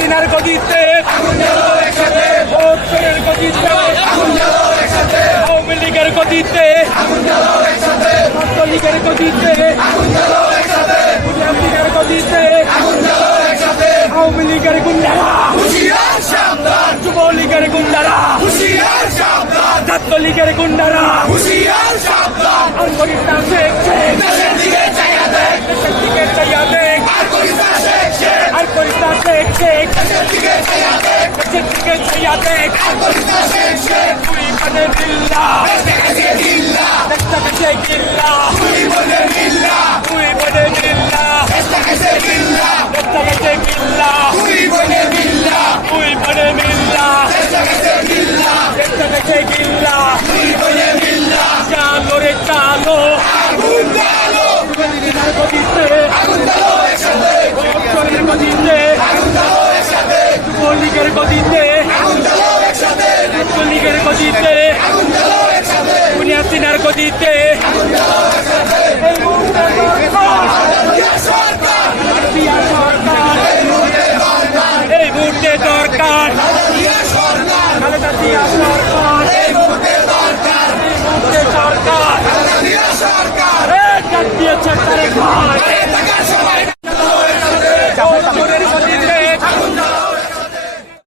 দিনার গদিতে ভোটের গদিতে আওয়ামী লীগের গদিতে ছাত্রলীগের গদিতে লীগের গদিতে আওয়ামী লীগের গুন্ডারা যুবলীগের গুন্ডারা ছাত্রলীগের গুন্ডারা আর করিস না শেখ দেশের দিকে চাইয়া দেখ আর করিস না শেখ দেশের দিকে চাইয়া দেখ তুই মানে দিল্লা দেশটাকে সে গিল্লা তুই মানে দিল্লা দেশটাকে সে গিল্লা তুই মানে মিল্লা দেশটাকে সে গিল্লা চালো রে চালো দিনার গদিতে ভোটের গদিতে যুবলীগের গদিতে ছাত্রলীগের গদিতে বুনিয়াদিনার গদিতে